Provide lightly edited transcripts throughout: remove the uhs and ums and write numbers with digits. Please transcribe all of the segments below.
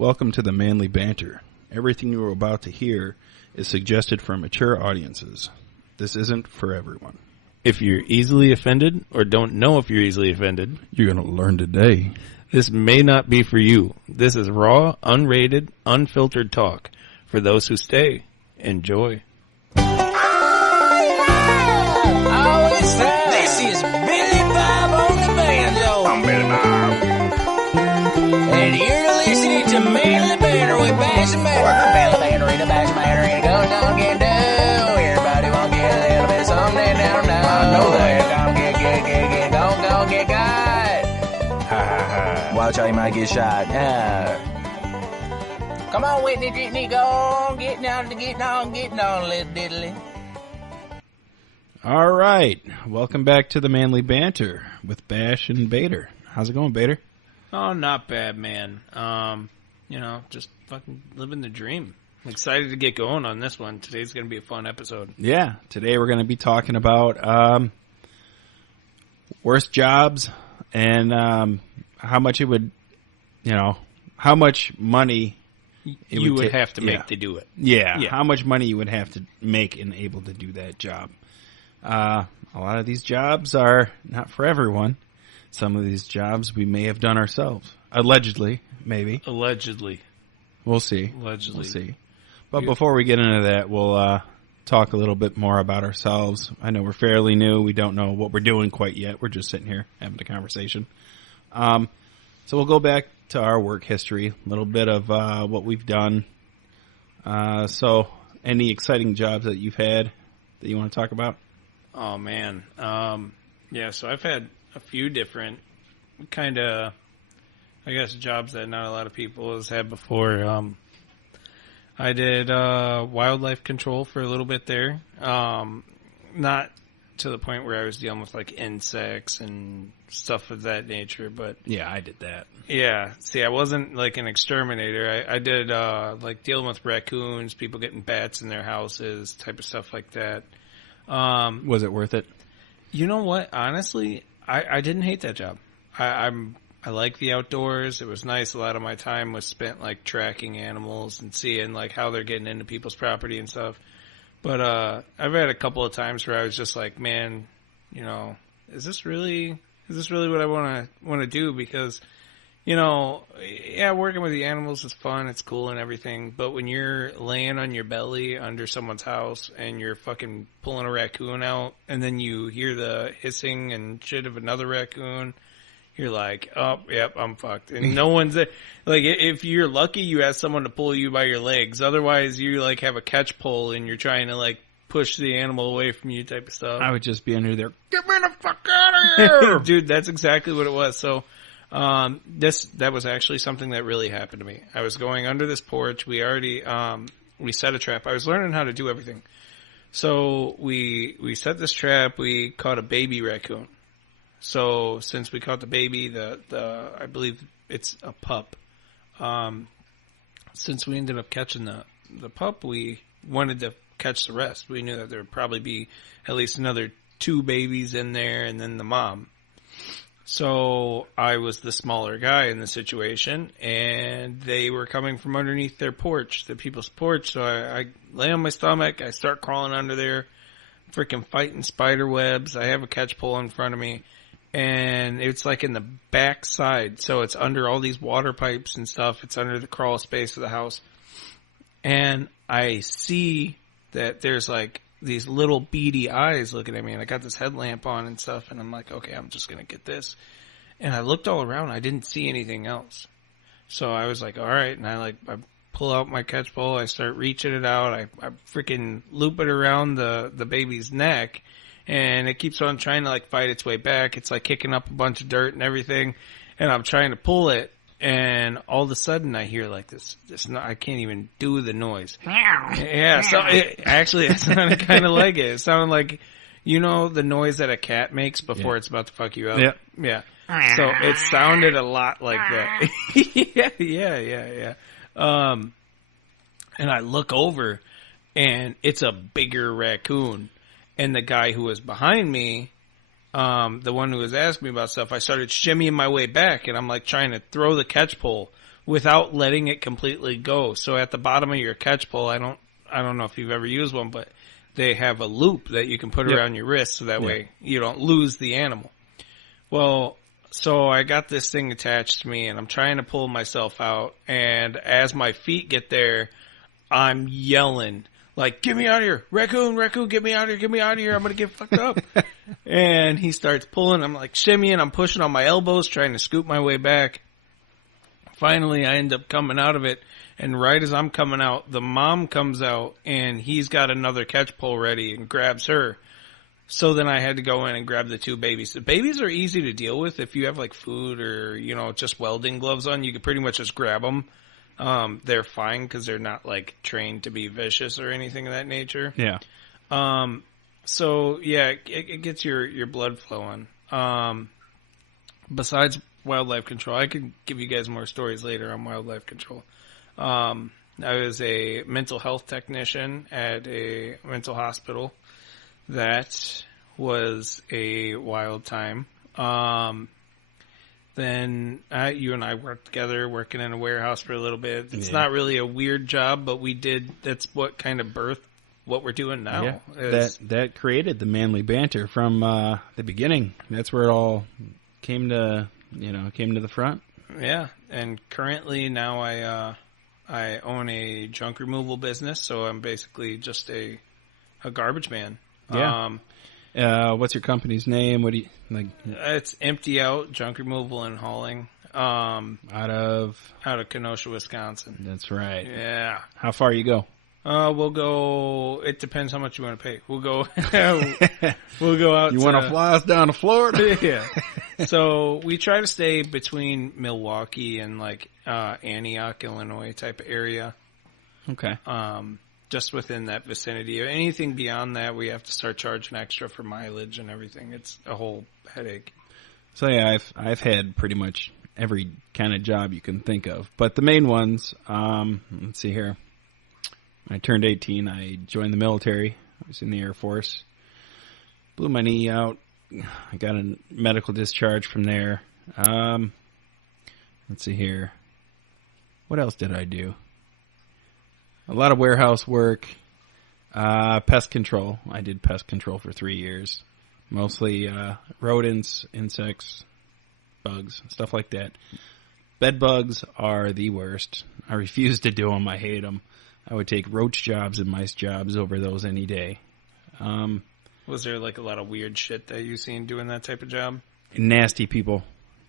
Welcome to the Manly Banter. Everything you are about to hear is suggested for mature audiences. This isn't for everyone. If you're easily offended or don't know if you're easily offended, You're going to learn today. this may not be for you. This is raw, unrated, unfiltered talk. For those who stay, enjoy. This is Billy Bob on the banjo. I'm Billy Bob. And you're listening to Manly Banter with Bash and Banter. Manly Banter in the Bash and Banter in the go down, get down. Everybody want to get a little bit of something down now. I know that. Go, get got. Ha ha ha. Watch how you might get shot. Come on, Whitney, Whitney, go on, getting on, little diddly. All right. Welcome back to the Manly Banter with Bash and Bader. How's it going, Bader? Oh, not bad, man. Just fucking living the dream. I'm excited to get going on this one. Today's going to be a fun episode. Yeah. Today we're going to be talking about worst jobs and how much it would, how much money You would have to make to do it. Yeah, Yeah. how much money you would have to make and able to do that job. A lot of these jobs are not for everyone. Some of these jobs we may have done ourselves. Allegedly, maybe. Allegedly. We'll see. Allegedly. We'll see. But before we get into that, we'll talk a little bit more about ourselves. I know we're fairly new. We don't know what we're doing quite yet. We're just sitting here having a conversation. So we'll go back to our work history, a little bit of what we've done. So any exciting jobs that you've had that you want to talk about? Oh, man. So I've had a few different kind of, jobs that not a lot of people has had before. I did wildlife control for a little bit there. Not to the point where I was dealing with, like, insects and stuff of that nature, but... Yeah, I did that. Yeah. See, I wasn't, like, an exterminator. I did, dealing with raccoons, people getting bats in their houses, type of stuff like that. Was it worth it? You know what? Honestly, I didn't hate that job. I like the outdoors. It was nice. A lot of my time was spent like tracking animals and seeing like how they're getting into people's property and stuff. But I've had a couple of times where I was just like, man, is this really what I want to do? Because working with the animals is fun. It's cool and everything. But when you're laying on your belly under someone's house and you're fucking pulling a raccoon out and then you hear the hissing and shit of another raccoon, you're like, oh, yep, I'm fucked. And no one's there. Like, if you're lucky, you have someone to pull you by your legs. Otherwise, you, like, have a catch pole and you're trying to, like, push the animal away from you type of stuff. I would just be under there, get me the fuck out of here! Dude, that's exactly what it was. So, that was actually something that really happened to me. I was going under this porch. We already, we set a trap. I was learning how to do everything. So we set this trap. We caught a baby raccoon. So since we caught the baby, I believe it's a pup. Since we ended up catching the pup, we wanted to catch the rest. We knew that there would probably be at least another 2 babies in there and then the mom. So I was the smaller guy in the situation, and they were coming from underneath their porch, the people's porch. So I lay on my stomach. I start crawling under there, freaking fighting spider webs. I have a catch pole in front of me, and it's like in the back side. So it's under all these water pipes and stuff. It's under the crawl space of the house. And I see that there's like these little beady eyes looking at me, and I got this headlamp on and stuff, and I'm like, okay, I'm just going to get this. And I looked all around. I didn't see anything else. So I was like, all right. And I pull out my catch pole. I start reaching it out. I freaking loop it around the baby's neck, and it keeps on trying to like fight its way back. It's like kicking up a bunch of dirt and everything, and I'm trying to pull it. And all of a sudden, I hear like this. I can't even do the noise. Yeah, so it sounded kind of like it. It sounded like, the noise that a cat makes before it's about to fuck you up. Yep. Yeah. So it sounded a lot like that. Yeah. And I look over, and it's a bigger raccoon. And the guy who was behind me, the one who was asking me about stuff, I started shimmying my way back, and I'm like trying to throw the catch pole without letting it completely go. So at the bottom of your catch pole, I don't know if you've ever used one, but they have a loop that you can put around your wrist so that way you don't lose the animal. Well, so I got this thing attached to me and I'm trying to pull myself out, and as my feet get there, I'm yelling, like, get me out of here. Raccoon, get me out of here. Get me out of here. I'm going to get fucked up. And he starts pulling. I'm like shimmying. I'm pushing on my elbows, trying to scoop my way back. Finally, I end up coming out of it. And right as I'm coming out, the mom comes out and he's got another catch pole ready and grabs her. So then I had to go in and grab the two babies. The babies are easy to deal with. If you have like food or, just welding gloves on, you can pretty much just grab them. They're fine because they're not like trained to be vicious or anything of that nature. Yeah. So yeah, it gets your blood flowing. Besides wildlife control, I could give you guys more stories later on wildlife control. I was a mental health technician at a mental hospital. That was a wild time. Then you and I worked together, working in a warehouse for a little bit. It's not really a weird job, but that's what kind of birthed what we're doing now. Yeah. That created the Manly Banter from the beginning. That's where it all came to the front. Yeah, and currently now I own a junk removal business, so I'm basically just a garbage man. Yeah. What's your company's name? What do you like? It's Empty Out Junk Removal and Hauling. Out of Kenosha, Wisconsin. That's right. Yeah. How far you go? We'll go. It depends how much you want to pay. We'll go. We'll go out. You want to fly us down to Florida? Yeah. So we try to stay between Milwaukee and like Antioch, Illinois type of area. Okay. Just within that vicinity. Anything beyond that, we have to start charging extra for mileage and everything. It's a whole headache. So yeah, I've had pretty much every kind of job you can think of, but the main ones. Let's see here. When I turned 18, I joined the military. I was in the Air Force. Blew my knee out. I got a medical discharge from there. Let's see here. What else did I do? A lot of warehouse work, pest control. I did pest control for 3 years. Mostly rodents, insects, bugs, stuff like that. Bed bugs are the worst. I refuse to do them. I hate them. I would take roach jobs and mice jobs over those any day. Was there like a lot of weird shit that you seen doing that type of job? Nasty people.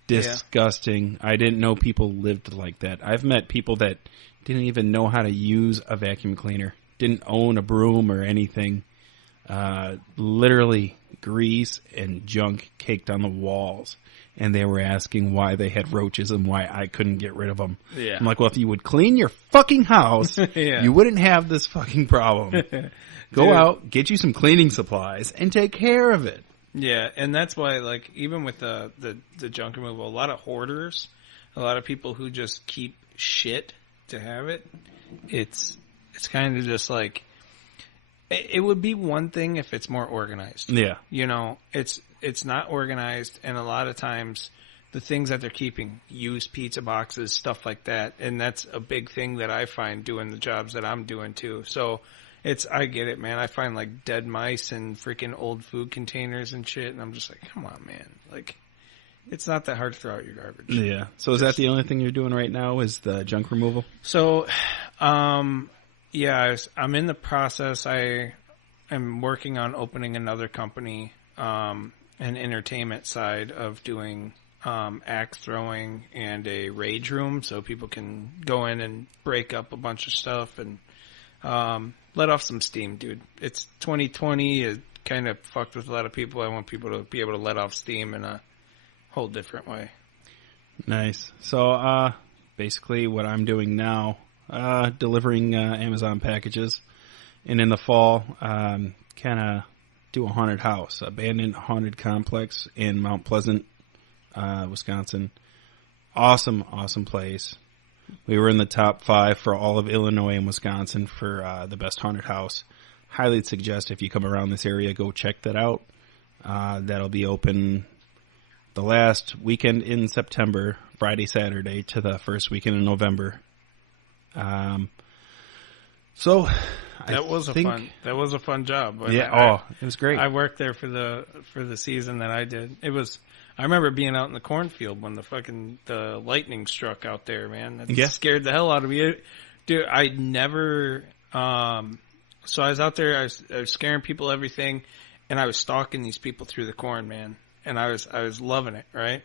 Disgusting. Yeah. I didn't know people lived like that. I've met people that didn't even know how to use a vacuum cleaner. Didn't own a broom or anything. Literally grease and junk caked on the walls. And they were asking why they had roaches and why I couldn't get rid of them. Yeah. I'm like, well, if you would clean your fucking house, you wouldn't have this fucking problem. Go out, get you some cleaning supplies, and take care of it. Yeah, and that's why, like, even with the junk removal, a lot of hoarders, a lot of people who just keep shit to have it, it's kind of just like, it would be one thing if it's more organized. Yeah. It's not organized, and a lot of times the things that they're keeping, used pizza boxes, stuff like that, and that's a big thing that I find doing the jobs that I'm doing too. So I get it, man. I find like dead mice and freaking old food containers and shit, and I'm just like, come on, man. Like, it's not that hard to throw out your garbage. Yeah. So is that the only thing you're doing right now is the junk removal? So, yeah, I'm in the process. I am working on opening another company, an entertainment side of doing axe throwing and a rage room, so people can go in and break up a bunch of stuff and let off some steam, dude. It's 2020. It kind of fucked with a lot of people. I want people to be able to let off steam in a whole different way. Nice. So basically what I'm doing now, delivering Amazon packages, and in the fall, kind of do a haunted house, abandoned haunted complex in Mount Pleasant, Wisconsin. Awesome place. We were in the top 5 for all of Illinois and Wisconsin for the best haunted house. Highly suggest if you come around this area, go check that out. That'll be open the last weekend in September Friday, Saturday to the first weekend in November. So that was a fun job. Yeah. It was great. I worked there for the season that I did. I remember being out in the cornfield when the lightning struck out there, man. That scared the hell out of me. Dude, I never, so I was out there, I was scaring people, everything, and I was stalking these people through the corn, man. And I was loving it, right?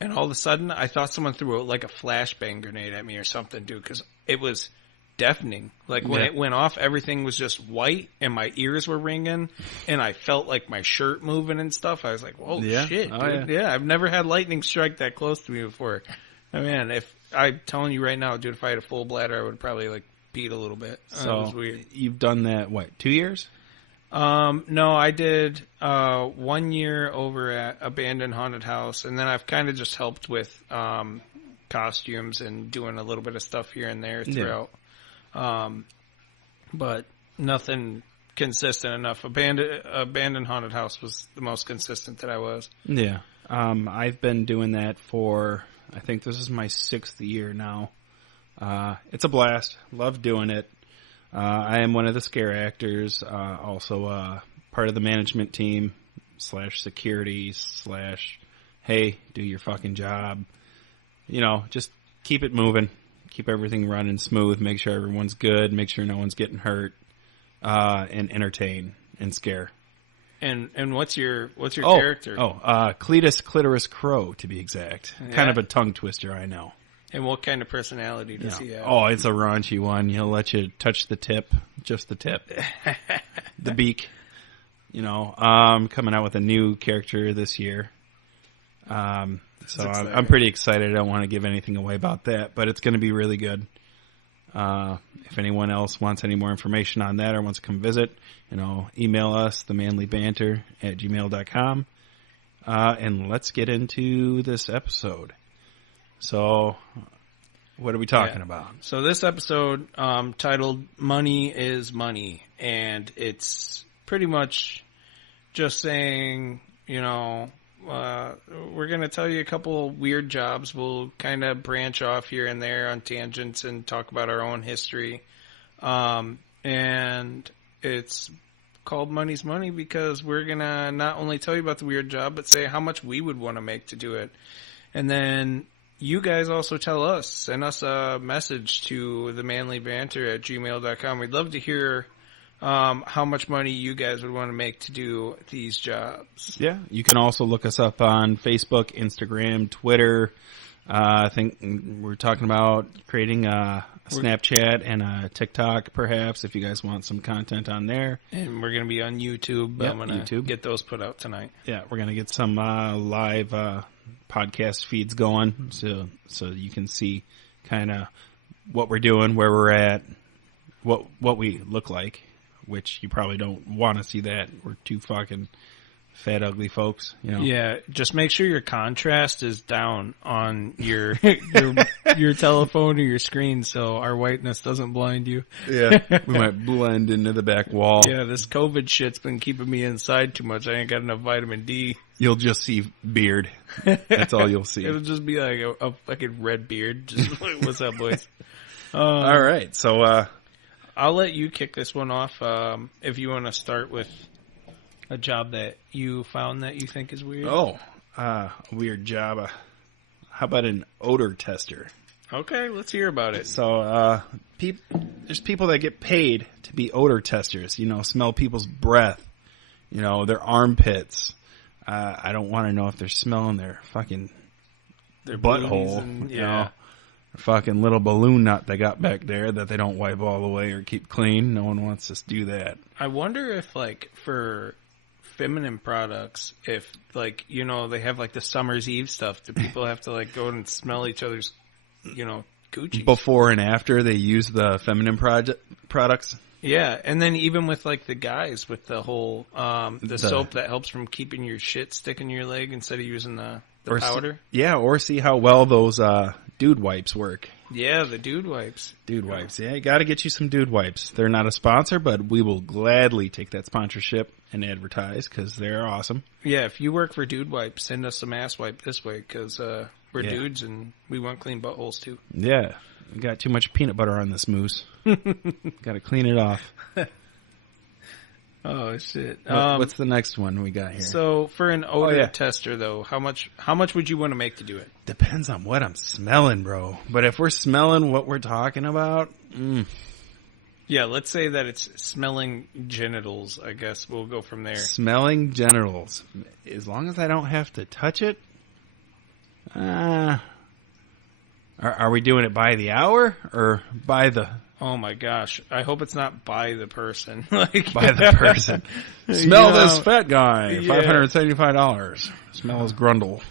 And all of a sudden, I thought someone threw a flashbang grenade at me or something, dude, because it was deafening. Like, when it went off, everything was just white, and my ears were ringing, and I felt like my shirt moving and stuff. I was like, whoa, shit, dude. Yeah, I've never had lightning strike that close to me before. I mean, I'm telling you right now, dude, if I had a full bladder, I would probably, beat a little bit. So, it was weird. You've done that, 2 years? No, I did 1 year over at Abandoned Haunted House, and then I've kind of just helped with costumes and doing a little bit of stuff here and there throughout. But nothing consistent enough. Abandoned Haunted House was the most consistent that I was. Yeah. I've been doing that for, I think this is my 6th year now. It's a blast. Love doing it. I am one of the scare actors, also part of the management team / security / hey, do your fucking job. Just keep it moving. Keep everything running smooth. Make sure everyone's good. Make sure no one's getting hurt. And entertain and scare. And what's your character? Cletus Clitoris Crow, to be exact. Yeah. Kind of a tongue twister, I know. And what kind of personality does he have? Oh, it's a raunchy one. He'll let you touch the tip, just the tip, the beak. Coming out with a new character this year. So I'm pretty excited. I don't want to give anything away about that, but it's going to be really good. If anyone else wants any more information on that or wants to come visit, email us, themanlybanter@gmail.com. And let's get into this episode. So, what are we talking about? So this episode, titled Money is Money, and it's pretty much just saying, we're going to tell you a couple weird jobs. We'll kind of branch off here and there on tangents and talk about our own history. And it's called Money's Money because we're going to not only tell you about the weird job, but say how much we would want to make to do it. And then you guys also tell us, send us a message to themanlybanter@gmail.com. We'd love to hear how much money you guys would want to make to do these jobs. Yeah, you can also look us up on Facebook, Instagram, Twitter. I think we're talking about creating a Snapchat and a TikTok, perhaps, if you guys want some content on there. And we're going to be on YouTube. Yep, I'm going to get those put out tonight. Yeah, we're going to get some live podcast feeds going so you can see kind of what we're doing, where we're at, what we look like, which you probably don't want to see that. We're too fucking fat, ugly folks, Yeah, just make sure your contrast is down on your telephone or your screen so our whiteness doesn't blind you. Yeah, we might blend into the back wall. Yeah, this COVID shit's been keeping me inside too much. I ain't got enough vitamin D. You'll just see beard. That's all you'll see. It'll just be like a fucking red beard. Just what's up, boys? All right, so I'll let you kick this one off if you want to start with a job that you found that you think is weird. A weird job. How about an odor tester? Okay, let's hear about it. So, there's people that get paid to be odor testers. Smell people's breath. Their armpits. I don't want to know if they're smelling their fucking butthole. Fucking little balloon nut they got back there that they don't wipe all the way or keep clean. No one wants to do that. I wonder if, for feminine products, if, they have, the Summer's Eve stuff, do people have to, go and smell each other's, coochies? Before and after they use the feminine products? Yeah, and then even with, the guys, with the whole, the soap that helps from keeping your shit sticking to your leg instead of using the powder. Or see how well those, dude wipes work. Yeah, the dude wipes. Dude wipes. Yeah, you got to get you some dude wipes. They're not a sponsor, but we will gladly take that sponsorship and advertise because they're awesome. Yeah, if you work for Dude Wipes, send us some ass wipe this way because we're Yeah. dudes and we want clean buttholes too. Yeah. We got too much peanut butter on this mousse. Got to clean it off. Oh shit! What's the next one we got here? So for an odor yeah. tester, though, how much would you want to make to do it? Depends on what I'm smelling, bro. But if we're smelling what we're talking about, Yeah, let's say that it's smelling genitals. I guess we'll go from there. smelling genitals. As long as I don't have to touch it. Are we doing it by the hour or by the Oh my gosh! I hope it's not by the person. Like by the person? Smell You know, this fat guy. yeah. $575. Smell his grundle.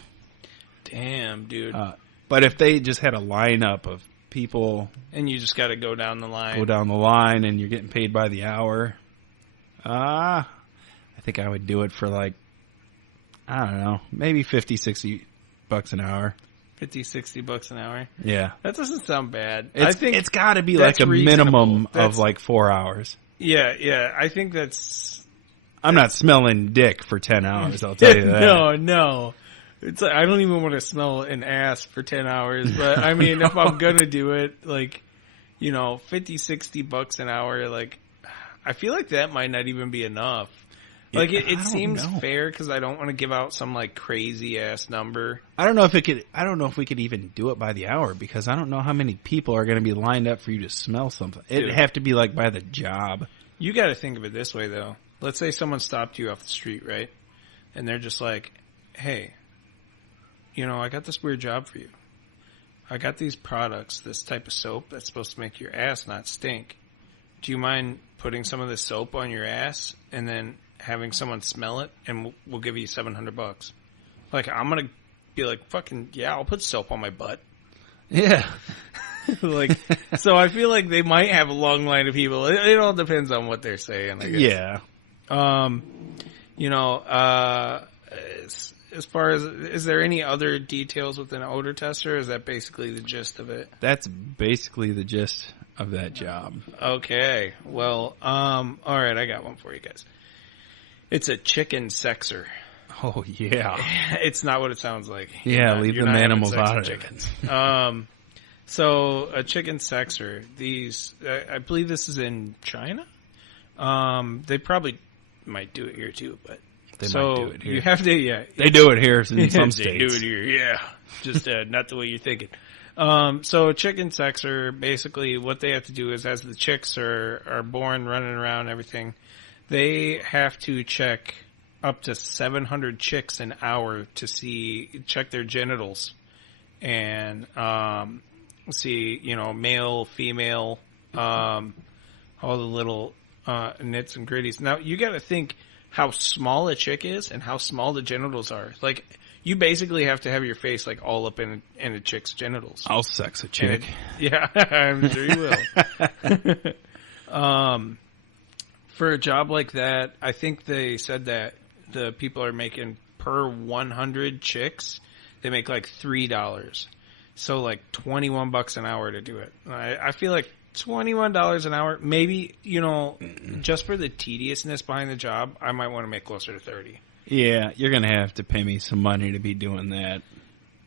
Damn, dude! But if they just had a lineup of people And you just got to go down the line. go down the line and you're getting paid by the hour, I think I would do it for like, I don't know, maybe $50-$60 an hour. $50-$60 an hour. Yeah. That doesn't sound bad. I think it's got to be like that's a minimum reasonable. of like 4 hours. Yeah. I think that's I'm not smelling dick for 10 hours, I'll tell you that. No. It's like, I don't even want to smell an ass for 10 hours, but I mean, if I'm gonna do it, like, you know, $50-$60 an hour, like, I feel like that might not even be enough. Like, I it don't seems know. fair because I don't want to give out some like crazy ass number. I don't know if we could even do it by the hour because I don't know how many people are going to be lined up for you to smell something. It'd Dude. have to be like by the job. You got to think of it this way, though. Let's say someone stopped you off the street, right? And they're just like, hey, you know, I got this weird job for you. I got these products, this type of soap that's supposed to make your ass not stink. Do you mind putting some of this soap on your ass and then having someone smell it and we'll give you $700? Like, I'm going to be like, fucking, yeah, I'll put soap on my butt. Yeah. Like, so I feel like they might have a long line of people. It all depends on what they're saying, I guess. Yeah. You know, as far as, is there any other details with an odor tester? Or is that basically the gist of it? That's basically the gist of that job. Okay. Well, all right, I got one for you guys. It's a chicken sexer. Oh, yeah. It's not what it sounds like. Yeah, leave You're them not having animals sex out with of chickens. it. So a chicken sexer. These, I believe this is in China. They probably might do it here too, but They so might do it here. you have to, yeah. They do it here in some They states. do it here, yeah. Just not the way you're thinking. So a chicken sexer, basically what they have to do is as the chicks are born, running around, everything, they have to check up to 700 chicks an hour to check their genitals and see, you know, male, female, all the little nits and gritties. Now, you got to think how small a chick is and how small the genitals are. Like, you basically have to have your face, like, all up in a chick's genitals. I'll sex a chick. Yeah, I'm sure you will. For a job like that, I think they said that the people are making per 100 chicks, they make like $3. So like $21 an hour to do it. I feel like $21 an hour, maybe, you know, just for the tediousness behind the job, I might want to make closer to 30. Yeah, you're going to have to pay me some money to be doing that.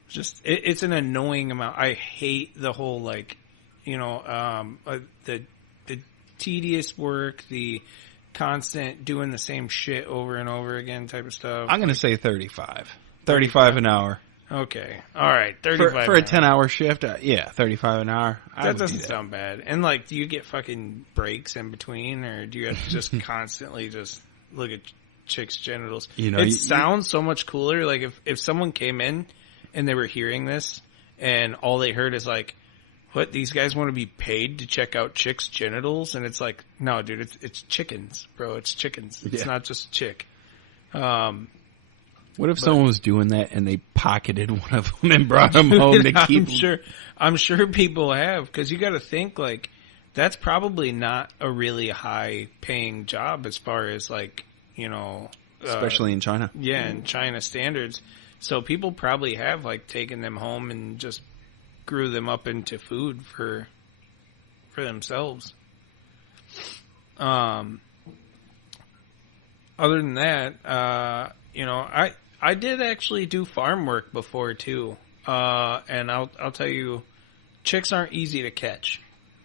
Just, it's an annoying amount. I hate the whole, like, you know, the tedious work, the constant doing the same shit over and over again type of stuff. I'm going to say 35. 35 an hour. Okay. All right. 35 For a 10-hour shift, yeah, 35 an hour. That doesn't sound bad. And, like, do you get fucking breaks in between, or do you have to just constantly just look at chicks' genitals? You know, it sounds so much cooler. Like, if someone came in and they were hearing this, and all they heard is, like, what, these guys want to be paid to check out chicks' genitals? And it's like, no, dude, it's chickens, bro. It's chickens. It's not just a chick. What if someone was doing that and they pocketed one of them and brought them home to keep? I'm sure people have, because you got to think, like, that's probably not a really high paying job as far as, like, you know, Especially in China. Yeah, in China standards. So people probably have, like, taken them home and just grew them up into food for themselves. Other than that, I did actually do farm work before too. And I'll tell you, chicks aren't easy to catch.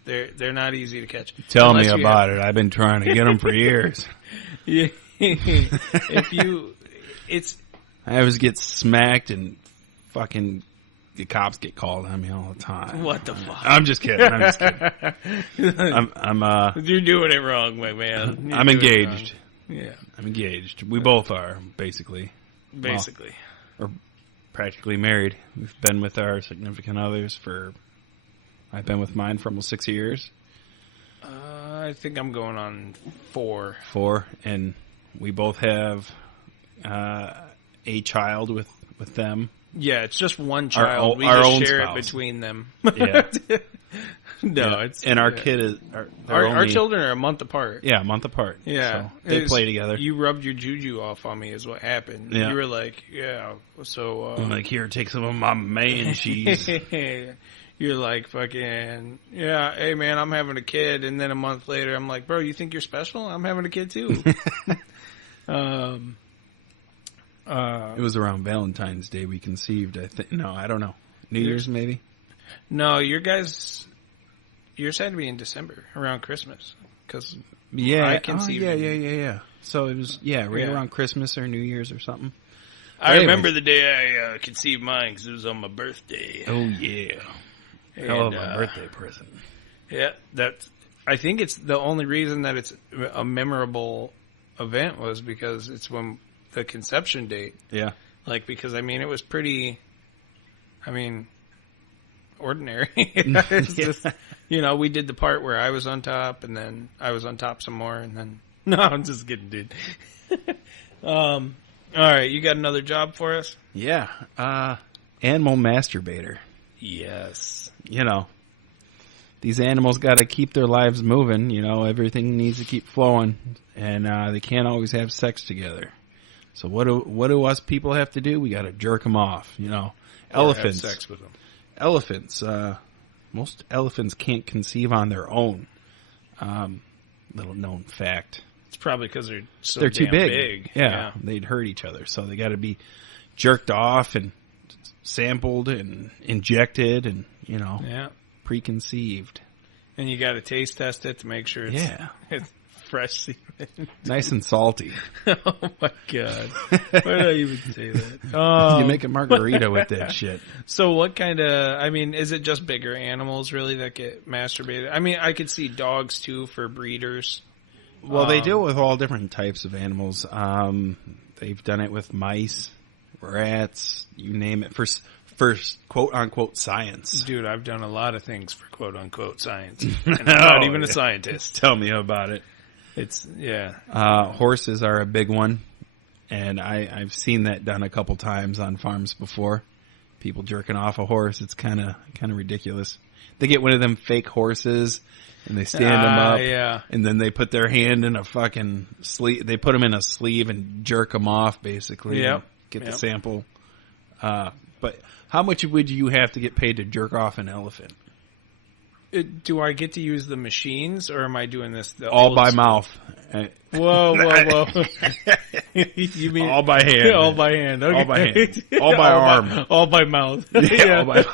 They're not easy to catch. Tell me about it. I've been trying to get them for years. Yeah. I always get smacked and fucking the cops get called on me all the time. What the fuck? I'm just kidding. You're doing it wrong, my man. I'm engaged. Yeah. I'm engaged. We both are, basically. Basically. Well, we're practically married. We've been with our significant others I've been with mine for almost 6 years. I think I'm going on 4. 4, and we both have a child with them. Yeah, it's just one child. We our just own share spouse. it between them. Yeah. It's and our kid is our children are a month apart. Yeah, a month apart. Yeah, so they play together. You rubbed your juju off on me, is what happened. Yeah. You were like, yeah. So I'm like, here, take some of my man cheese. You're like, fucking, yeah. Hey man, I'm having a kid, and then a month later, I'm like, bro, you think you're special? I'm having a kid too. It was around Valentine's Day we conceived. I think. No, I don't know. New Year's maybe. No, yours had to be in December around Christmas because I conceived. Yeah. So it was around Christmas or New Year's or something. I remember the day I conceived mine because it was on my birthday. Oh yeah, hell of a birthday present. Yeah, I think it's the only reason that it's a memorable event was because it's when the conception date. Yeah, because it was pretty. Ordinary. It's just, we did the part where I was on top, and then I was on top some more, and then no, I'm just kidding, dude. All right, you got another job for us? Yeah, animal masturbator. Yes. These animals got to keep their lives moving. Everything needs to keep flowing, and they can't always have sex together. So what do us people have to do? We got to jerk them off. Elephants. Have sex with them. Elephants. Most elephants can't conceive on their own. Little known fact. It's probably because they're too damn big. Yeah, they'd hurt each other, so they got to be jerked off and sampled and injected and preconceived. And you got to taste test it to make sure it's fresh semen. Nice and salty. Oh my god! Why did I even say that? You make a margarita with that shit. So what kind of? Is it just bigger animals really that get masturbated? I could see dogs too for breeders. Well, they deal with all different types of animals. They've done it with mice, rats, you name it. For quote unquote science. Dude, I've done a lot of things for quote unquote science. And I'm not even a scientist. Tell me about it. Horses are a big one, and I've seen that done a couple times on farms before. People jerking off a horse. It's kind of ridiculous. They get one of them fake horses, and they stand them up, and then they put their hand in a fucking sleeve. They put them in a sleeve and jerk them off, basically. Yep. Get the sample. But how much would you have to get paid to jerk off an elephant? Do I get to use the machines, or am I doing this all by mouth? Whoa! You mean all by hand? All by hand. Okay. All by hand. All by arm. All by mouth. Yeah. All by.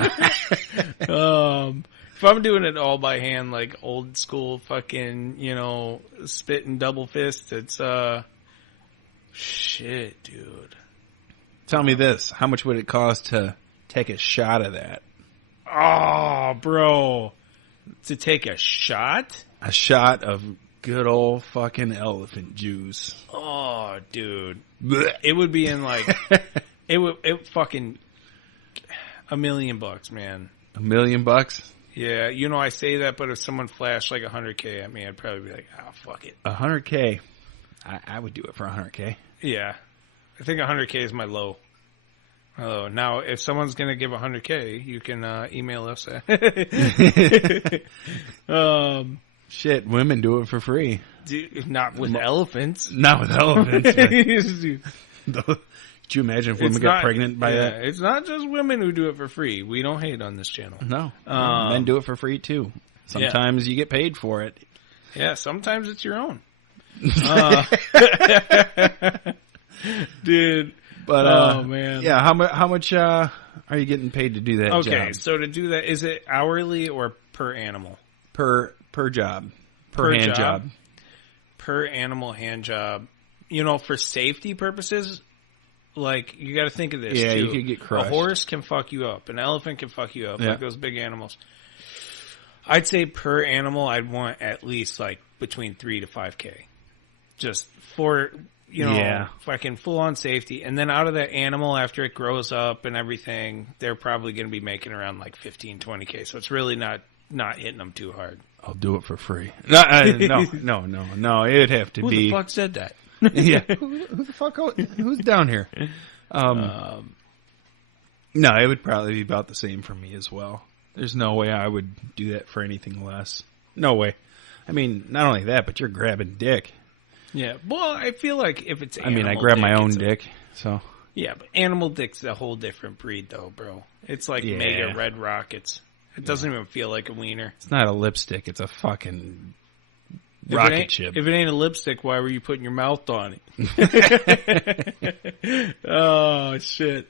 If I'm doing it all by hand, like old school fucking, spit and double fist, it's shit, dude. Tell me this: how much would it cost to take a shot of that? Oh, bro. To take a shot? A shot of good old fucking elephant juice. Oh, dude. Blech. It would be in it fucking $1 million, man. $1 million? Yeah, I say that, but if someone flashed like $100K at me, I'd probably be like, oh, fuck it. $100K. I would do it for $100K. Yeah. I think $100K is my low. Now, if someone's going to give $100K, you can email us. Shit, women do it for free. Dude, not with elephants. Not with elephants. Could you imagine if women got pregnant by that? It's not just women who do it for free. We don't hate on this channel. No. Men do it for free, too. Sometimes you get paid for it. Yeah, sometimes it's your own. Dude. But, oh, man. Yeah, how much are you getting paid to do that job? Okay, so to do that, is it hourly or per animal? Per job. Per hand job. Per animal hand job. You know, for safety purposes, like, you got to think of this, yeah, too. you could get crushed. A horse can fuck you up. An elephant can fuck you up, yeah. like those big animals. I'd say per animal, I'd want at least, like, between 3 to 5K. Just for, you know, fucking full-on safety. And then out of that animal, after it grows up and everything, they're probably going to be making around, like, 15, 20K. So it's really not hitting them too hard. I'll do it for free. No. It'd have to Who be... the fuck said that? Yeah. Who the fuck... Who's down here? No, it would probably be about the same for me as well. There's no way I would do that for anything less. No way. I mean, not only that, but you're grabbing dick. Yeah. Well, I feel like if it's animal I grab my own it's dick, so... Yeah, but animal dick's a whole different breed, though, bro. It's like mega red rockets. It doesn't even feel like a wiener. It's not a lipstick. It's a fucking rocket ship. If it ain't a lipstick, why were you putting your mouth on it? Oh, shit.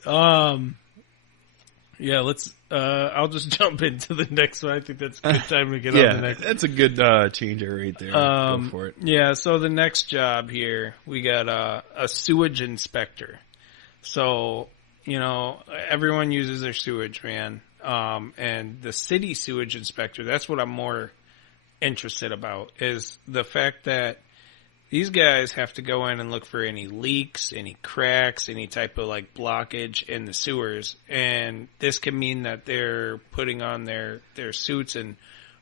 Yeah, let's... I'll just jump into the next one. I think that's a good time to get on the next. That's a good changer right there. Go for it. Yeah, so the next job here, we got a sewage inspector. So, you know, everyone uses their sewage, man. And the city sewage inspector, that's what I'm more interested about, is the fact that these guys have to go in and look for any leaks, any cracks, any type of like blockage in the sewers. And this can mean that they're putting on their suits and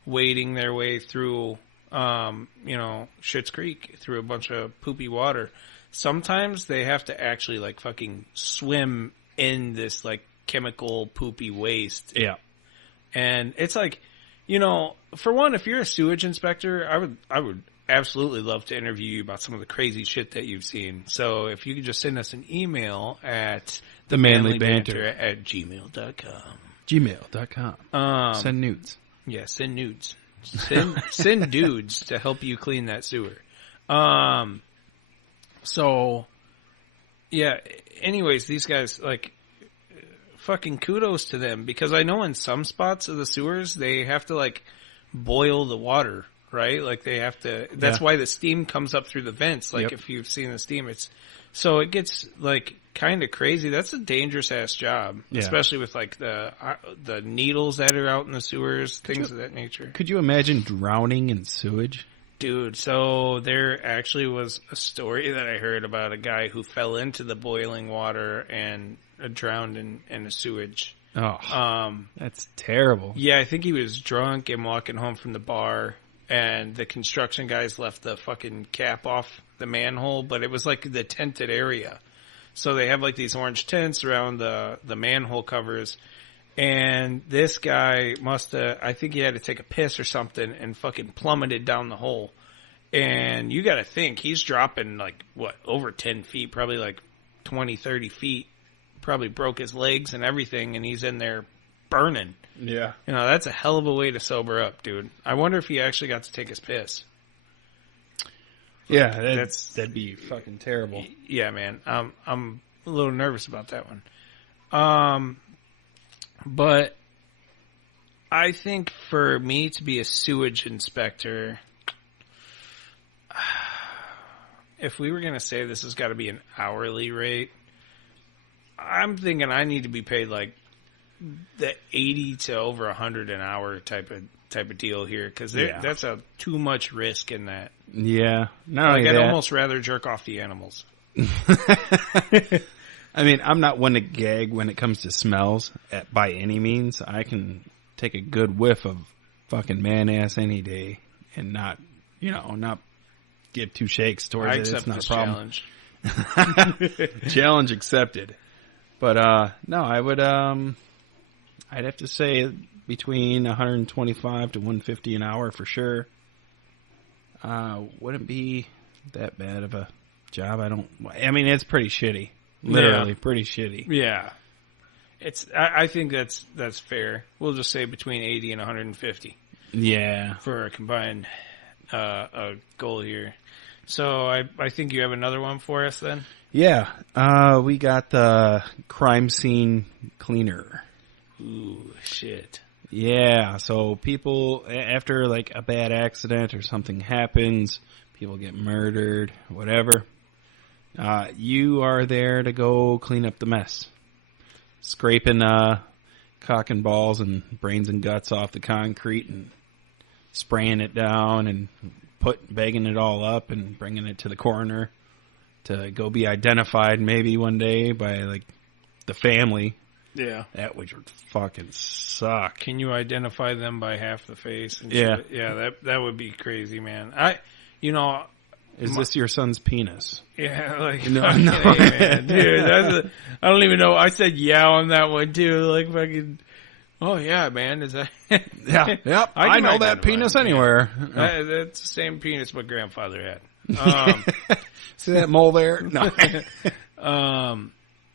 wading their way through, you know, Schitt's Creek, through a bunch of poopy water. Sometimes they have to actually like fucking swim in this like chemical poopy waste. Yeah. And it's like, you know, for one, if you're a sewage inspector, I would absolutely love to interview you about some of the crazy shit that you've seen. So if you could just send us an email at themanlybanter@gmail.com. Gmail.com. Send nudes. Yeah, send nudes. Send dudes to help you clean that sewer. So, yeah, anyways, these guys, like, fucking kudos to them, because I know in some spots of the sewers, they have to, like, boil the water, right? Like, they have to, that's why the steam comes up through the vents, like, if you've seen the steam, so it gets, like, kind of crazy. That's a dangerous-ass job, especially with, like, the needles that are out in the sewers, things of that nature. Could you imagine drowning in sewage? Dude, so there actually was a story that I heard about a guy who fell into the boiling water and drowned in a sewage. Oh, that's terrible. Yeah, I think he was drunk and walking home from the bar, and the construction guys left the fucking cap off the manhole, but it was like the tented area. So they have like these orange tents around the manhole covers. And this guy I think he had to take a piss or something and fucking plummeted down the hole. And you gotta think, he's dropping like, over 10 feet, probably like 20, 30 feet. Probably broke his legs and everything, and he's in there burning. Yeah. You know, that's a hell of a way to sober up, dude. I wonder if he actually got to take his piss. Yeah, that'd be fucking terrible. Yeah, man. I'm a little nervous about that one. But I think for me to be a sewage inspector, if we were going to say this has got to be an hourly rate, I'm thinking I need to be paid like the 80 to over 100 an hour type of deal here, because that's too much risk in that. Yeah, I'd almost rather jerk off the animals. I mean, I'm not one to gag when it comes to smells by any means. I can take a good whiff of fucking man ass any day and not give two shakes towards it. It's not a problem. Challenge. Challenge accepted. But no, I would I'd have to say between 125 to 150 an hour for sure. Wouldn't be that bad of a job. I mean, it's pretty shitty. Literally, pretty shitty. Yeah. I think that's fair. We'll just say between 80 and 150. Yeah. For a combined goal here. So I think you have another one for us then? Yeah. We got the crime scene cleaner. Ooh, shit. Yeah. So people, after like a bad accident or something happens, people get murdered, whatever, you are there to go clean up the mess. Scraping cock and balls and brains and guts off the concrete and spraying it down and bagging it all up and bringing it to the coroner to go be identified maybe one day by like the family. Yeah. That would fucking suck. Can you identify them by half the face? And Yeah. shit? Yeah, that would be crazy, man. Is this your son's penis? Yeah, like, No, fucking, no. hey, man, dude, I don't even know. I said yeah on that one too. Like fucking, oh yeah, man, is that? Yeah, yep. I can know that identify penis it, anywhere. That's the same penis my grandfather had. See that mole there? No.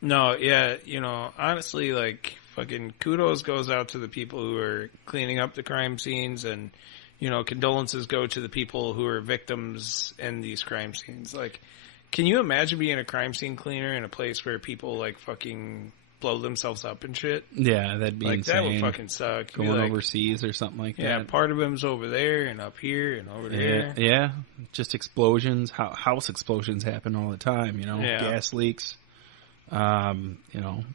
No, yeah, honestly, like, fucking kudos goes out to the people who are cleaning up the crime scenes, and, condolences go to the people who are victims in these crime scenes. Like, can you imagine being a crime scene cleaner in a place where people, like, fucking blow themselves up and shit? Yeah, that'd be like, insane. that would fucking suck. Going like, overseas or something like yeah, that. part of them's over there and up here and over there. Yeah. Just explosions. House explosions happen all the time, Yeah. Gas leaks. Car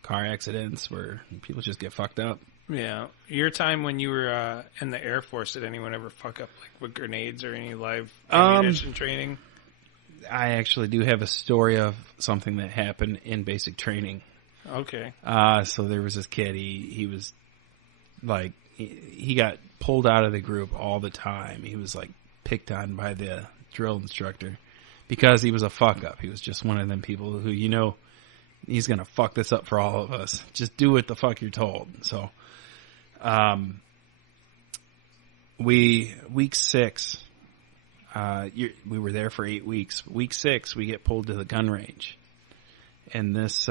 accidents where people just get fucked up. Yeah. Your time when you were in the Air Force, did anyone ever fuck up like with grenades or any live ammunition training? I actually do have a story of something that happened in basic training. Okay. So there was this kid, he was like, he got pulled out of the group all the time. He was like picked on by the drill instructor because he was a fuck up. He was just one of them people who, he's going to fuck this up for all of us. Just do what the fuck you're told. So, week 6, we were there for 8 weeks. Week 6, we get pulled to the gun range. And that's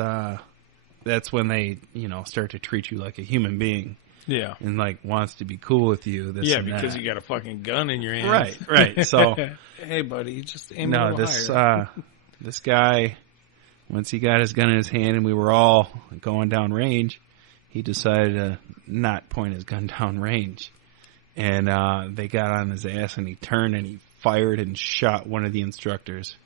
when they, start to treat you like a human being. Yeah. And like wants to be cool with you. Because that. you got a fucking gun in your hand. Right. So, hey buddy, just aim a little higher. This guy, once he got his gun in his hand and we were all going down range, he decided to not point his gun down range. And they got on his ass and he turned and he fired and shot one of the instructors.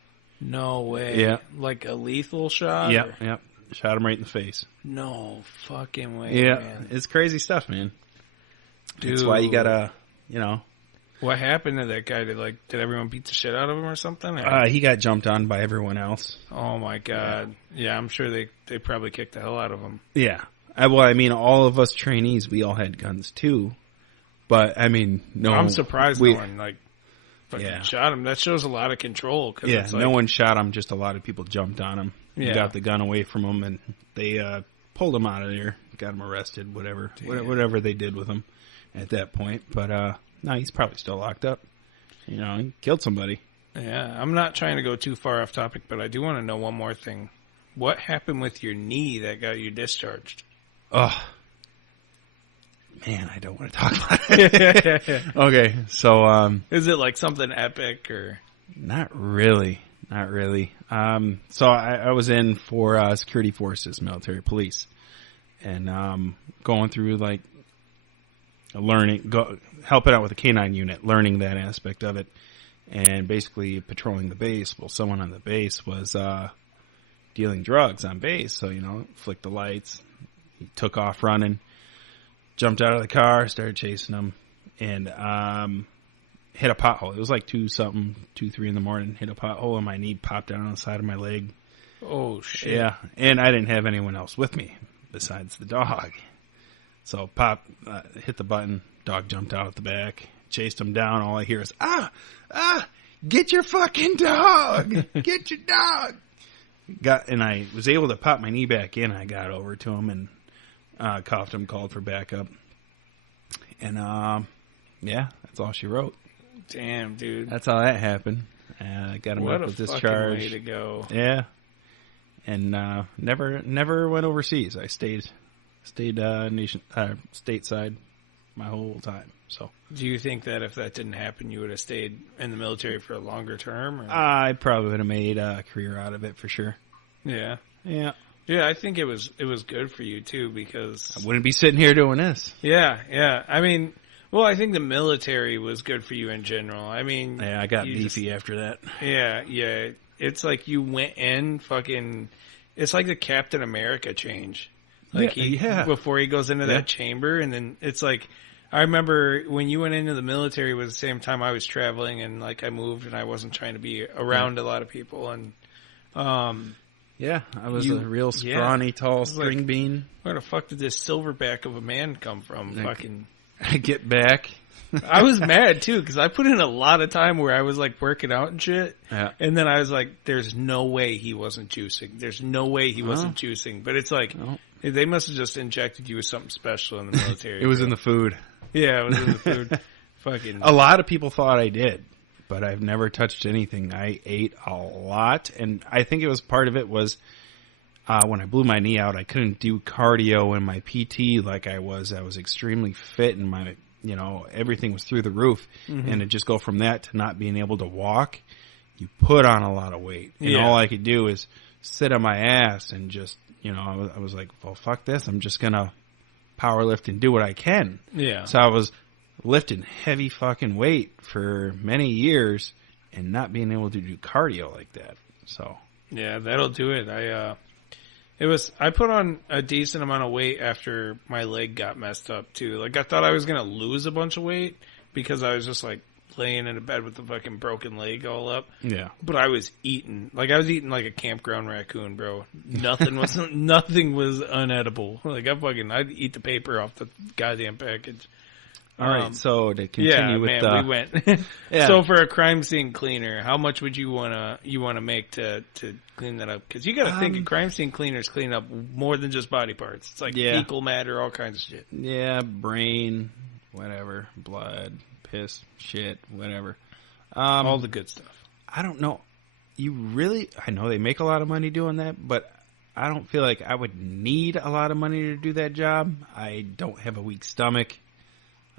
No way. Yeah. Like a lethal shot? Yep. Shot him right in the face. No fucking way, Yeah. man. It's crazy stuff, man. Dude. That's why you gotta, What happened to that guy? Did everyone beat the shit out of him or something? he got jumped on by everyone else. Oh my god. Yeah, I'm sure they probably kicked the hell out of him. Yeah. All of us trainees, we all had guns too. But, no. I'm surprised no one, fucking Yeah. shot him. That shows a lot of control. Cause Yeah, it's no one shot him, just a lot of people jumped on him. Yeah. Got the gun away from him, and they pulled him out of there, got him arrested, whatever they did with him at that point. But, no, he's probably still locked up. He killed somebody. Yeah, I'm not trying to go too far off topic, but I do want to know one more thing. What happened with your knee that got you discharged? Oh, man, I don't want to talk about it. Okay, so is it like something epic or? Not really. So I was in for security forces, military police, and going through like helping out with the K-9 unit, learning that aspect of it, and basically patrolling the base. Well, someone on the base was dealing drugs on base, so flicked the lights. He took off running, jumped out of the car, started chasing him, and hit a pothole. It was like 2, 3 in the morning. Hit a pothole and my knee popped down on the side of my leg. Oh shit! Yeah, and I didn't have anyone else with me besides the dog. So hit the button. Dog jumped out at the back, chased him down. All I hear is get your fucking dog, get your dog. And I was able to pop my knee back in. I got over to him and cuffed him, called for backup, and yeah, that's all she wrote. Damn, dude. That's how that happened. Got him what up with a discharge. fucking way to go. Yeah. and never went overseas. I stayed stateside my whole time. So, Do you think that if that didn't happen, you would have stayed in the military for a longer term? Or? I probably would have made a career out of it for sure. Yeah. Yeah. Yeah, I think it was good for you too because I wouldn't be sitting here doing this. Yeah. I mean, well, I think the military was good for you in general. I mean, Yeah, I got beefy after that. Yeah. It's like you went in fucking. It's like the Captain America change. Like before he goes into that chamber, and then it's like. I remember when you went into the military was the same time I was traveling, and like I moved, and I wasn't trying to be around a lot of people, and yeah, I was a real scrawny, tall string bean. Where the fuck did this silverback of a man come from? Fucking, I get back. I was mad too because I put in a lot of time where I was like working out and shit, and then I was like, "There's no way he wasn't juicing. There's no way he wasn't juicing." But it's like they must have just injected you with something special in the military. It was in the food. Yeah, it was in the food. Fucking. A lot of people thought I did, but I've never touched anything. I ate a lot, and I think it was part of it was when I blew my knee out, I couldn't do cardio and my PT like I was. I was extremely fit, and my everything was through the roof. Mm-hmm. And to just go from that to not being able to walk, you put on a lot of weight, and all I could do is sit on my ass and just I was like, well, fuck this. I'm just gonna power lift and do what I can. Yeah. So I was lifting heavy fucking weight for many years and not being able to do cardio like that. So yeah, that'll do it. I put on a decent amount of weight after my leg got messed up too. Like I thought I was gonna lose a bunch of weight because I was just like laying in a bed with the fucking broken leg all up. Yeah. But I was eating like a campground raccoon, bro. Nothing was unedible. Like I'd eat the paper off the goddamn package. All right, so to continue with we went. So for a crime scene cleaner, how much would you wanna make to clean that up? Because you got to think a crime scene cleaners clean up more than just body parts. It's like fecal matter, all kinds of shit. Yeah, brain, whatever, blood, piss, shit, whatever. All the good stuff. I don't know. I know they make a lot of money doing that, but I don't feel like I would need a lot of money to do that job. I don't have a weak stomach.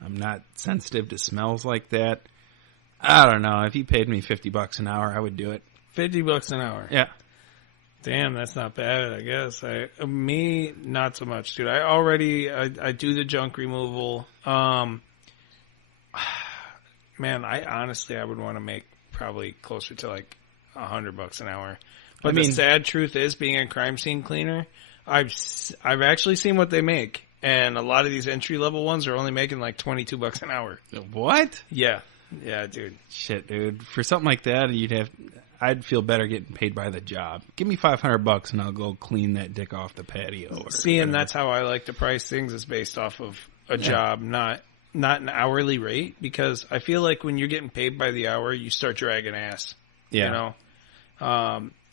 I'm not sensitive to smells like that. I don't know. If you paid me $50 an hour, I would do it. $50 an hour? Yeah. Damn, that's not bad, I guess. Me, not so much, dude. I do the junk removal. Man, I would want to make probably closer to like $100 an hour. But the sad truth is, being a crime scene cleaner, I've actually seen what they make. And a lot of these entry-level ones are only making like $22 an hour. What? Yeah. Yeah, dude. Shit, dude. For something like that, I'd feel better getting paid by the job. Give me $500 and I'll go clean that dick off the patio. And that's how I like to price things, is based off of a job, not an hourly rate. Because I feel like when you're getting paid by the hour, you start dragging ass. Yeah.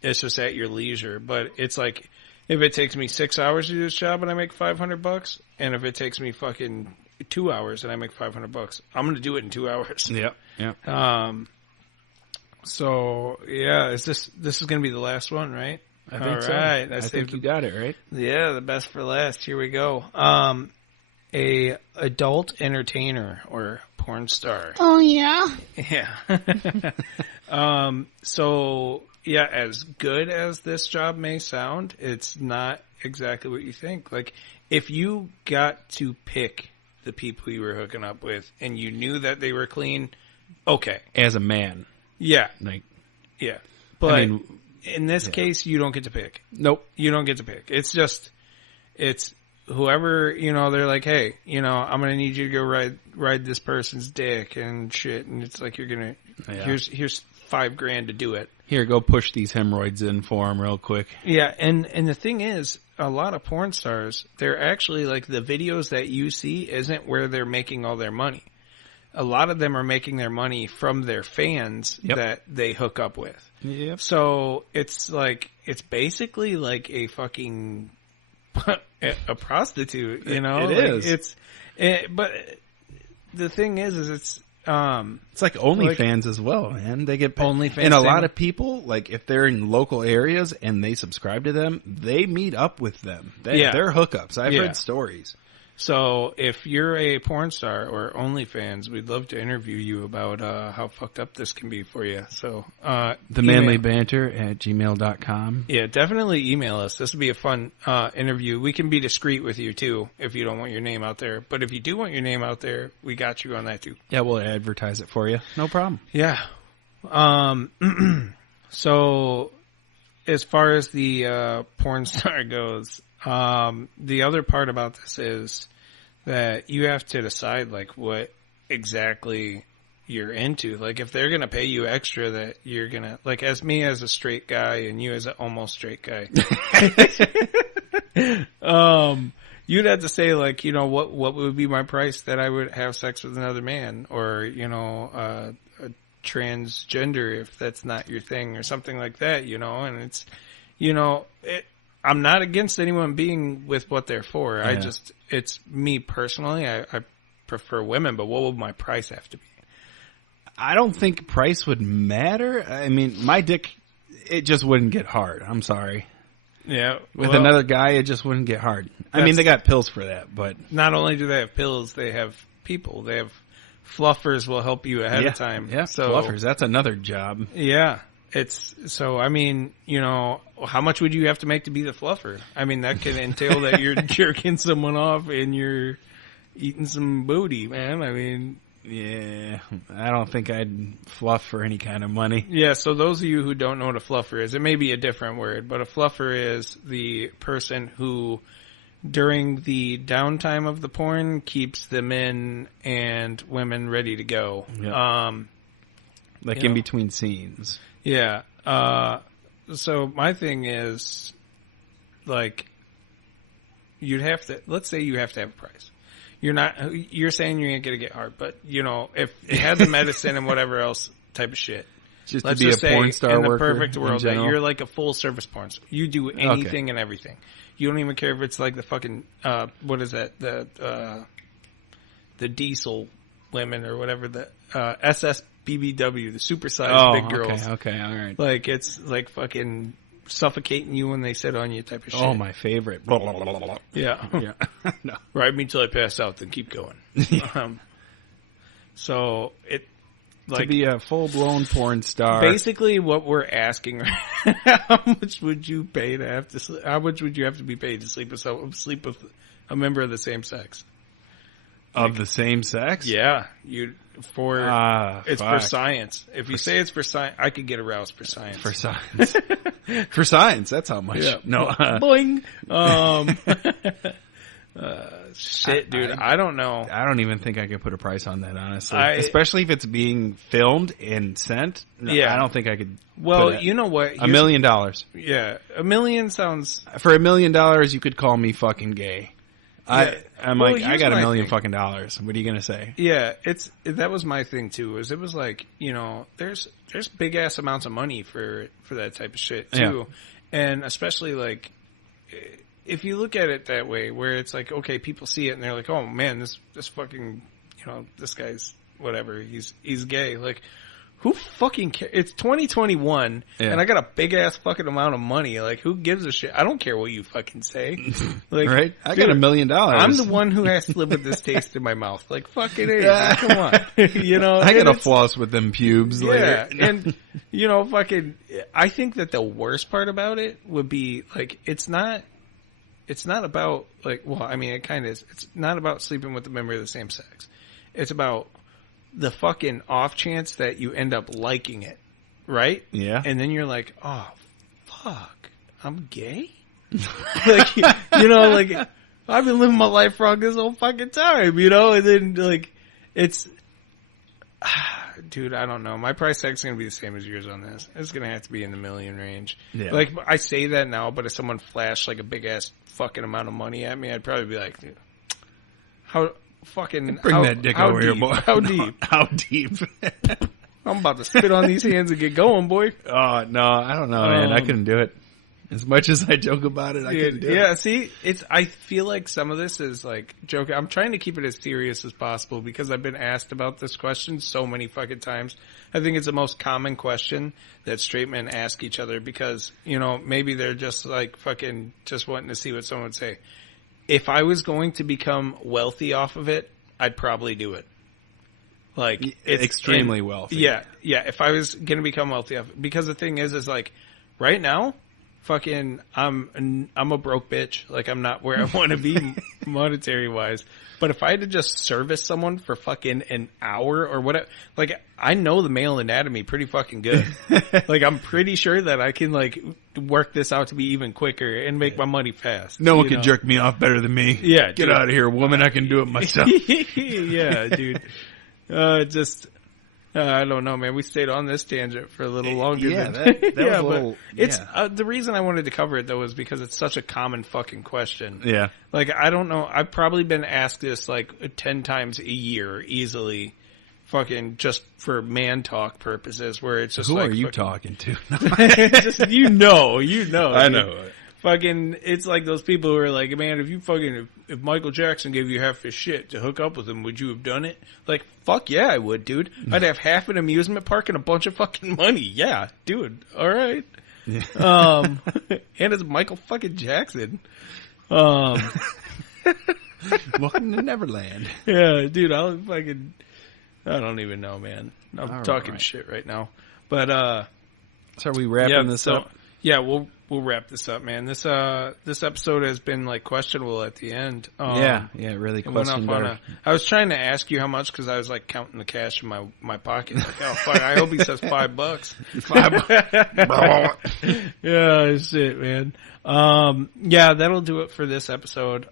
It's just at your leisure. But it's like, if it takes me 6 hours to do this job and I make $500, and if it takes me fucking 2 hours and I make $500, I'm going to do it in 2 hours. Yeah. So yeah, this is going to be the last one, right? I think so. Right. I think you got it, right? Yeah, the best for last. Here we go. A adult entertainer or porn star. Oh yeah. Yeah. So yeah, as good as this job may sound, it's not exactly what you think. Like, if you got to pick the people you were hooking up with and you knew that they were clean, okay. As a man. Yeah. Yeah. But in this case, you don't get to pick. Nope. You don't get to pick. It's whoever, they're like, hey, I'm going to need you to go ride this person's dick and shit. And it's like, you're going to, here's $5,000 to do it. Here, go push these hemorrhoids in for him real quick. Yeah, and the thing is, a lot of porn stars, they're actually, like, the videos that you see isn't where they're making all their money. A lot of them are making their money from their fans that they hook up with. Yep. So it's basically like a fucking a prostitute, It is. But the thing is It's like OnlyFans as well, man. They get paid. OnlyFans And a thing. lot of people, like if they're in local areas and they subscribe to them, they meet up with them. They're hookups. I've heard stories. So if you're a porn star or OnlyFans, we'd love to interview you about how fucked up this can be for you. So themanlybanter@gmail.com. Yeah, definitely email us. This would be a fun interview. We can be discreet with you too if you don't want your name out there. But if you do want your name out there, we got you on that too. Yeah, we'll advertise it for you. No problem. Yeah. So as far as the porn star goes, the other part about this is that you have to decide like what exactly you're into. Like if they're going to pay you extra that you're going to, like as me as a straight guy and you as an almost straight guy, you'd have to say like, you know, what would be my price that I would have sex with another man or, you know, a transgender if that's not your thing or something like that, you know, and it's, you know, I'm not against anyone being with what they're for. Yeah. It's me personally. I prefer women, but what would my price have to be? I don't think price would matter. I mean, my dick, it just wouldn't get hard. I'm sorry. Yeah. With another guy, it just wouldn't get hard. I mean, they got pills for that, but not only do they have pills, they have people. They have fluffers will help you ahead of time. Yeah, so, fluffers. That's another job. Yeah. It's so, I mean, you know, how much would you have to make to be the fluffer? I mean, that could entail that you're jerking someone off and you're eating some booty, man. I mean, yeah, I don't think I'd fluff for any kind of money. Yeah, so those of you who don't know what a fluffer is, it may be a different word, but a fluffer is the person who, during the downtime of the porn, keeps the men and women ready to go. Yep. Like in between scenes. Yeah. So my thing is, like, you'd have to, let's say you have to have a price. You're saying you ain't going to get hard, but, you know, if you had the medicine and whatever else type of shit. Just let's to be just a porn star in the worker perfect world that you're like a full service porn star. You do anything and everything. You don't even care if it's like the fucking, what is that? The diesel women or whatever, the, SSBBW, the supersized big girls. Okay, all right. Like, it's like fucking suffocating you when they sit on you type of shit. Oh, my favorite. Yeah. Yeah. No. Ride me till I pass out, then keep going. So it, like, to be a full-blown porn star. Basically, what we're asking, how much would you pay to have to? How much would you have to be paid to sleep with a member of the same sex? Of the same sex? Yeah, it's for science. If you say it's for science, I could get aroused for science. For science. For science, that's how much. Yeah. No. Boing. Shit, dude. I don't know. I don't even think I could put a price on that, honestly. Especially if it's being filmed and sent. Yeah. I don't think I could. Well, you know what? $1 million. Yeah. $1 million sounds. For $1 million, you could call me fucking gay. Yeah. I'm Well, like, I here's got $1 my million thing. fucking dollars. What are you going to say? Yeah, that was my thing too. It was like, you know, there's big ass amounts of money for that type of shit too, and especially like if you look at it that way, where it's like, okay, people see it and they're like, oh man, this fucking, you know, this guy's whatever, he's gay. Like, who fucking cares? It's 2021, and I got a big ass fucking amount of money. Like, who gives a shit? I don't care what you fucking say. Like, right? I got $1 million. I'm the one who has to live with this taste in my mouth. Like, fucking A, come on. You know? I got to floss with them pubes later. Yeah, and, you know, fucking, I think that the worst part about it would be, like, it's not about, like, well, I mean, it kind of is. It's not about sleeping with a member of the same sex. It's about the fucking off chance that you end up liking it, right? Yeah. And then you're like, oh, fuck, I'm gay? Like, you know, like, I've been living my life wrong this whole fucking time, you know? And then, like, it's, dude, I don't know. My price tag's going to be the same as yours on this. It's going to have to be in the $1 million range. Yeah. Like, I say that now, but if someone flashed, like, a big-ass fucking amount of money at me, I'd probably be like, dude, how fucking... Bring that dick over here, boy. How deep? How deep? I'm about to spit on these hands and get going, boy. Oh, no, I don't know, man. I couldn't do it. As much as I joke about it, I couldn't do it. Yeah, see, I feel like some of this is like joking. I'm trying to keep it as serious as possible because I've been asked about this question so many fucking times. I think it's the most common question that straight men ask each other because, you know, maybe they're just like fucking just wanting to see what someone would say. If I was going to become wealthy off of it, I'd probably do it. Like, it's extremely wealthy. Yeah. If I was going to become wealthy off it. Because the thing is like, right now, fucking, I'm a broke bitch. Like, I'm not where I want to be monetary wise. But if I had to just service someone for fucking an hour or whatever, like, I know the male anatomy pretty fucking good. Like, I'm pretty sure that I can, like, work this out to be even quicker and make my money fast. No one can jerk me off better than me. Yeah. Get out of here, woman. I can do it myself. Yeah, dude. I don't know, man. We stayed on this tangent for a little longer. Yeah, than, that was yeah, a little. but it's the reason I wanted to cover it though is because it's such a common fucking question. Yeah. Like, I don't know. I've probably been asked this like 10 times a year easily, fucking just for man talk purposes. Where it's just who like, are you fucking, talking to? just, you know. I dude. know. Fucking, it's like those people who are like, man, if Michael Jackson gave you half his shit to hook up with him, would you have done it? Like, fuck yeah, I would, dude. I'd have half an amusement park and a bunch of fucking money. Yeah, dude. All right. Yeah. And it's Michael fucking Jackson. Welcome to Neverland. Yeah, dude, I don't even know, man. I'm All talking right. shit right now. But, so are we wrapping this up? Yeah, we'll wrap this up, man. This episode has been like questionable at the end. Yeah, really it went off questioned on our... I was trying to ask you how much because I was like counting the cash in my pocket. Like, oh fuck! I hope he says $5. $5. Yeah, shit, man. Yeah, that'll do it for this episode.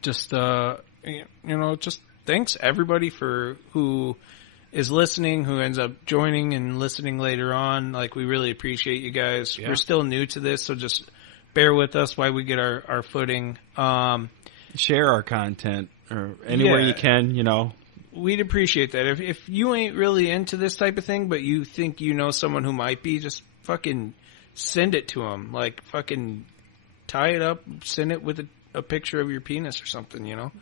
Just just thanks everybody for who is listening, who ends up joining and listening later on. Like, we really appreciate you guys. Yeah. We're still new to this, so just bear with us while we get our footing. Share our content or anywhere you can, you know. We'd appreciate that. If you ain't really into this type of thing, but you think you know someone who might be, just fucking send it to them. Like, fucking tie it up, send it with a picture of your penis or something, you know?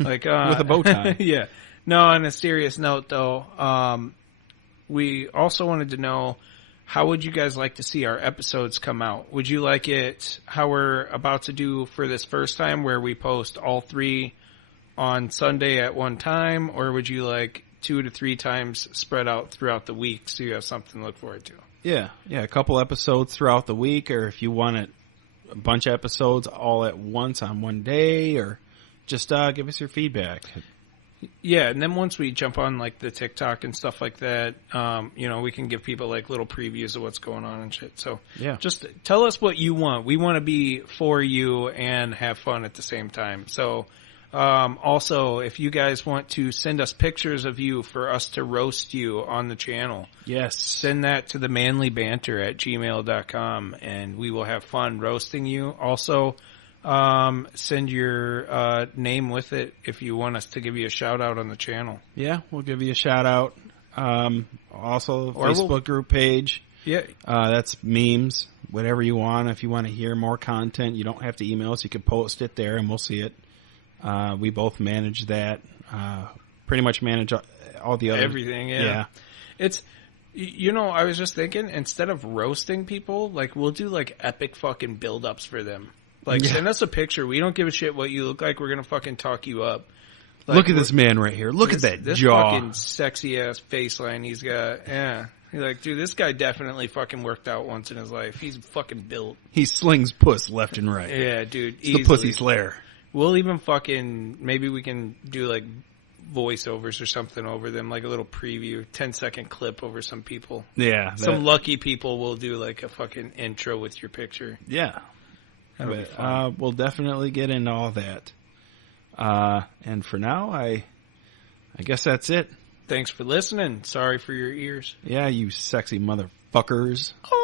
Like, with a bow tie. Yeah. No, on a serious note, though, we also wanted to know, how would you guys like to see our episodes come out? Would you like it how we're about to do for this first time, where we post all 3 on Sunday at one time, or would you like 2 to 3 times spread out throughout the week so you have something to look forward to? Yeah, a couple episodes throughout the week, or if you want it, a bunch of episodes all at once on one day, or just give us your feedback. Yeah, and then once we jump on like the TikTok and stuff like that, we can give people like little previews of what's going on and shit. So yeah, just tell us what you want. We want to be for you and have fun at the same time. So also, if you guys want to send us pictures of you for us to roast you on the channel, yes, send that to the manlybanter@gmail.com and we will have fun roasting you. Also, send your name with it if you want us to give you a shout out on the channel. Yeah, we'll give you a shout out. Also, Facebook group page. Yeah, that's memes. Whatever you want. If you want to hear more content, you don't have to email us. You can post it there, and we'll see it. We both manage that. Pretty much manage all the other everything. Yeah. It's. I was just thinking, instead of roasting people, like, we'll do like epic fucking build-ups for them. Like, send us a picture. We don't give a shit what you look like. We're going to fucking talk you up. Like, look at this man right here. Look at that this jaw. Fucking sexy-ass face line he's got. Yeah. You're like, dude, this guy definitely fucking worked out once in his life. He's fucking built. He slings puss left and right. Yeah, dude. It's the pussy slayer. We'll even fucking, maybe we can do like voiceovers or something over them, like a little preview, 10-second clip over some people. Yeah. Some lucky people will do like a fucking intro with your picture. Yeah. We'll definitely get into all that. And for now, I guess that's it. Thanks for listening. Sorry for your ears. Yeah, you sexy motherfuckers. Oh.